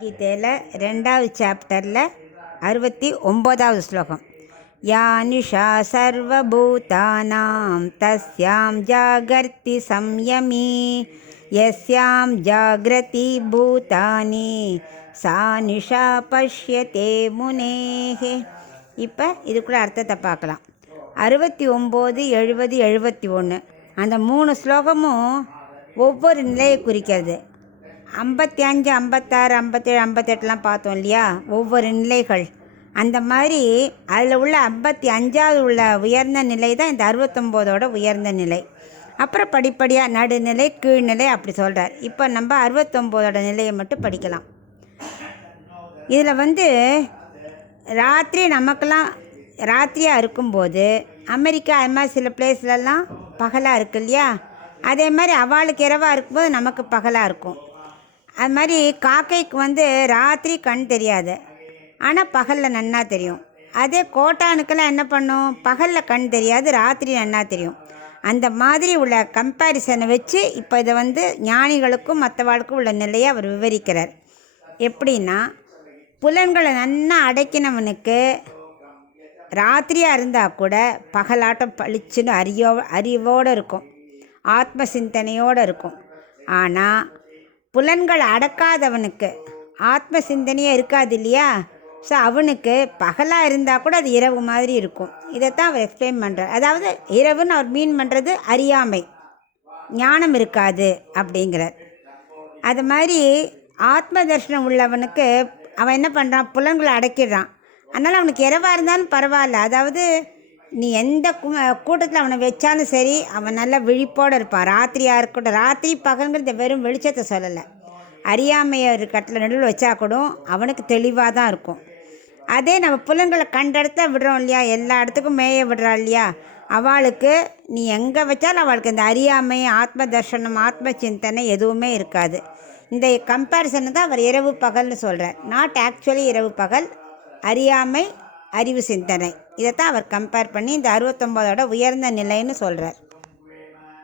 கீதையில் 2வது சாப்டரில் 69வது ஸ்லோகம். யா நிஷா சர்வபூதானாம் தஸ்யாம் ஜாகர்த்தி சம்யமி யஸ்யாம் ஜாக்ரதி பூதானி சா நிஷா பஷ்யதே முனேஹே. இப்போ இதுக்குள்ள அர்த்தத்தை பார்க்கலாம். 69, 70, 71 அந்த 3 ஸ்லோகமும் ஒவ்வொரு நிலையை குறிக்கிறது. 55, 56, 57, 58 பார்த்தோம் இல்லையா, ஒவ்வொரு நிலைகள். அந்த மாதிரி அதில் உள்ள 55வது உள்ள உயர்ந்த நிலை தான் இந்த 69ஓட உயர்ந்த நிலை. அப்புறம் படிப்படியாக நடுநிலை, கீழ்நிலை அப்படி சொல்கிறார். இப்போ நம்ம 69ஓட நிலையை மட்டும் படிக்கலாம். இதில் ராத்திரி நமக்கெல்லாம் ராத்திரியாக இருக்கும்போது அமெரிக்கா அது மாதிரி சில பிளேஸ்லலாம் பகலாக இருக்கு இல்லையா, அதே மாதிரி அவளுக்கு இரவாக இருக்கும்போது நமக்கு பகலாக இருக்கும். அது மாதிரி காக்கைக்கு ராத்திரி கண் தெரியாது, ஆனால் பகலில் நன்னா தெரியும். அதே கோட்டானுக்கெல்லாம் என்ன பண்ணும், பகலில் கண் தெரியாது, ராத்திரி நன்னா தெரியும். அந்த மாதிரி உள்ள கம்பேரிசனை வச்சு இப்போ இதை ஞானிகளுக்கும் மற்றவாளுக்கும் உள்ள நிலையை அவர் விவரிக்கிறார். எப்படின்னா, புலன்களை நன்னா அடக்கினவனுக்கு ராத்திரியாக இருந்தால் கூட பகலாட்டம் பளிச்சுன்னு அறிவோடு இருக்கும், ஆத்ம சிந்தனையோடு இருக்கும். ஆனால் புலன்கள் அடக்காதவனுக்கு ஆத்ம சிந்தனையே இருக்காது இல்லையா, ஸோ அவனுக்கு பகலாக இருந்தால் கூட அது இரவு மாதிரி இருக்கும். இதைத்தான் அவர் எக்ஸ்பிளைன் பண்ணுறார். அதாவது இரவுன்னு அவர் மீன் பண்ணுறது அறியாமை, ஞானம் இருக்காது அப்படிங்கிறார். அது மாதிரி ஆத்ம தர்ஷனம் உள்ளவனுக்கு அவன் என்ன பண்ணுறான், புலன்களை அடக்கிடுறான். அதனால் அவனுக்கு இரவாக இருந்தாலும் பரவாயில்ல. அதாவது நீ எந்த கூட்டத்தில் அவனை வச்சாலும் சரி, அவன் நல்லா விழிப்போடு இருப்பான். ராத்திரியாக இருக்கட்டும், ராத்திரி பகல்ங்கிறது வெறும் வெளிச்சத்தை சொல்லலை, அறியாமையை ஒரு கட்டில் நடுவில் வச்சா கூட அவனுக்கு தெளிவாக தான் இருக்கும். அதே நம்ம புலன்களை கண்ட இடத்த விடுறோம் இல்லையா, எல்லா இடத்துக்கும் மேய விடுறா இல்லையா, அவளுக்கு நீ எங்கே வச்சாலும் அவளுக்கு இந்த அறியாமை, ஆத்ம தர்ஷனம், ஆத்ம சிந்தனை எதுவுமே இருக்காது. இந்த கம்பேரிசனை தான் அவர் இரவு பகல்னு சொல்கிறார். நாட் ஆக்சுவலி இரவு பகல், அறியாமை, அறிவு சிந்தனை. இதைத்தான் அவர் கம்பேர் பண்ணி இந்த 69ஓட உயர்ந்த நிலைன்னு சொல்கிறார்.